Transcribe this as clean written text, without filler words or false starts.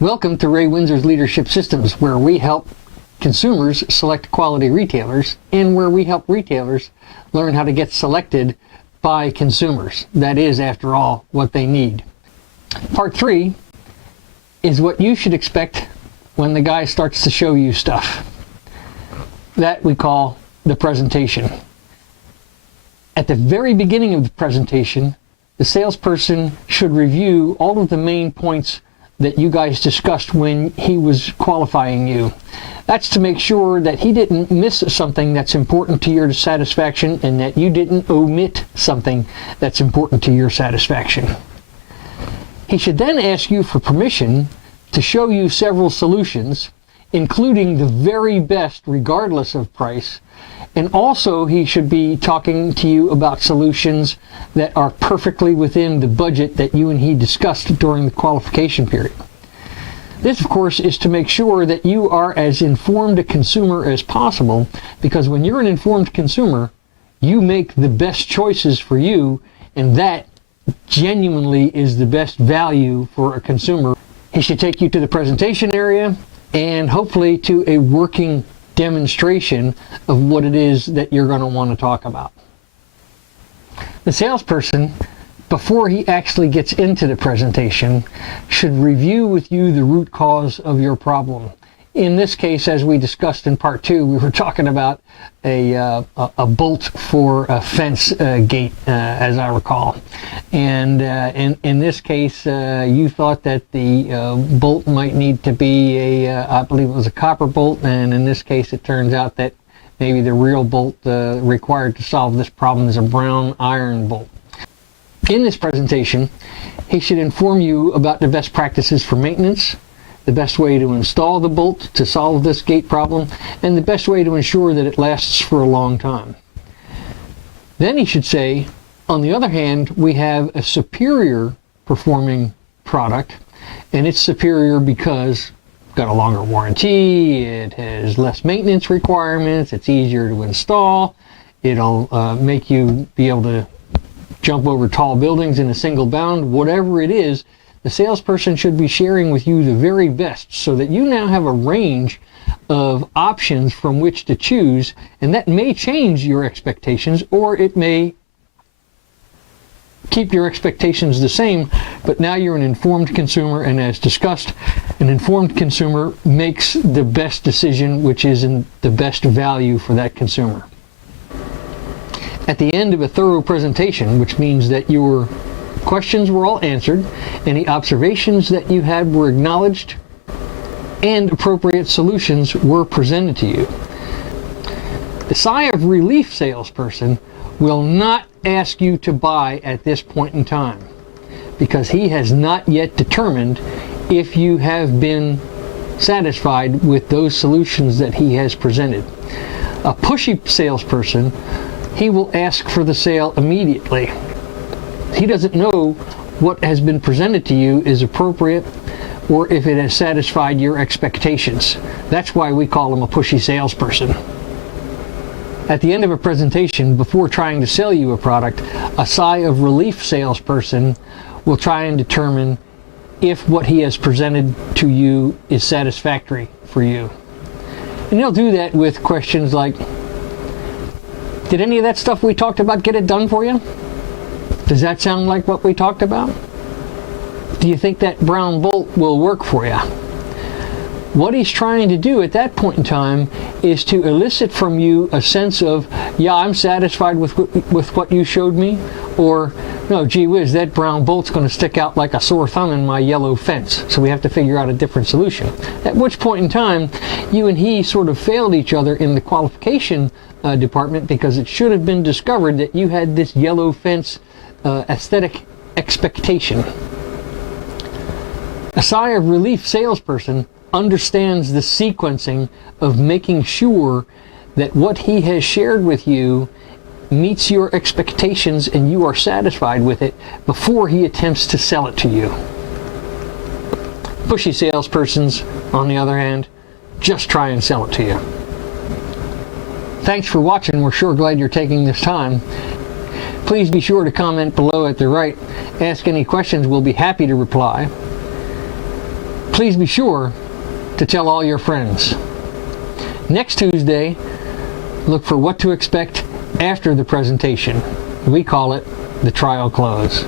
Welcome to Ray Windsor's Leadership Systems, where we help consumers select quality retailers and where we help retailers learn how to get selected by consumers. That is, after all, what they need. Part 3 is what you should expect when the guy starts to show you stuff. That we call the presentation. At the very beginning of the presentation, the salesperson should review all of the main points that you guys discussed when he was qualifying you. That's to make sure that he didn't miss something that's important to your satisfaction and that you didn't omit something that's important to your satisfaction. He should then ask you for permission to show you several solutions, including the very best regardless of price, and also he should be talking to you about solutions that are perfectly within the budget that you and he discussed during the qualification period. This, of course, is to make sure that you are as informed a consumer as possible, because when you're an informed consumer, you make the best choices for you, and that genuinely is the best value for a consumer. He should take you to the presentation area and hopefully to a working demonstration of what it is that you're going to want to talk about. The salesperson, before he actually gets into the presentation, should review with you the root cause of your problem. In this case, as we discussed in part 2, we were talking about a bolt for a fence gate, as I recall. And in this case, you thought that the bolt might need to be I believe it was a copper bolt, and in this case it turns out that maybe the real bolt required to solve this problem is a brown iron bolt. In this presentation, he should inform you about the best practices for maintenance, the best way to install the bolt to solve this gate problem, and the best way to ensure that it lasts for a long time. Then he should say, on the other hand, we have a superior performing product, and it's superior because it's got a longer warranty, it has less maintenance requirements, it's easier to install, it'll make you be able to jump over tall buildings in a single bound. Whatever it is, the salesperson should be sharing with you the very best so that you now have a range of options from which to choose, and that may change your expectations, or it may keep your expectations the same, but now you're an informed consumer, and as discussed, an informed consumer makes the best decision, which is in the best value for that consumer. At the end of a thorough presentation, which means that your questions were all answered, any observations that you had were acknowledged, and appropriate solutions were presented to you, the sigh of relief salesperson will not ask you to buy at this point in time, because he has not yet determined if you have been satisfied with those solutions that he has presented. A pushy salesperson, he will ask for the sale immediately. He doesn't know what has been presented to you is appropriate or if it has satisfied your expectations. That's why we call him a pushy salesperson. At the end of a presentation, before trying to sell you a product, a sigh of relief salesperson will try and determine if what he has presented to you is satisfactory for you. And he'll do that with questions like, did any of that stuff we talked about get it done for you? Does that sound like what we talked about? Do you think that brown bolt will work for you? What he's trying to do at that point in time is to elicit from you a sense of, yeah, I'm satisfied with what you showed me, or no, gee whiz, that brown bolt's going to stick out like a sore thumb in my yellow fence, so we have to figure out a different solution. At which point in time, you and he sort of failed each other in the qualification department, because it should have been discovered that you had this yellow fence aesthetic expectation. A sigh of relief salesperson understands the sequencing of making sure that what he has shared with you meets your expectations and you are satisfied with it before he attempts to sell it to you. Pushy salespersons, on the other hand, just try and sell it to you. Thanks for watching. We're sure glad you're taking this time. Please be sure to comment below at the right. Ask any questions. We'll be happy to reply. Please be sure to tell all your friends. Next Tuesday, look for what to expect after the presentation. We call it the trial close.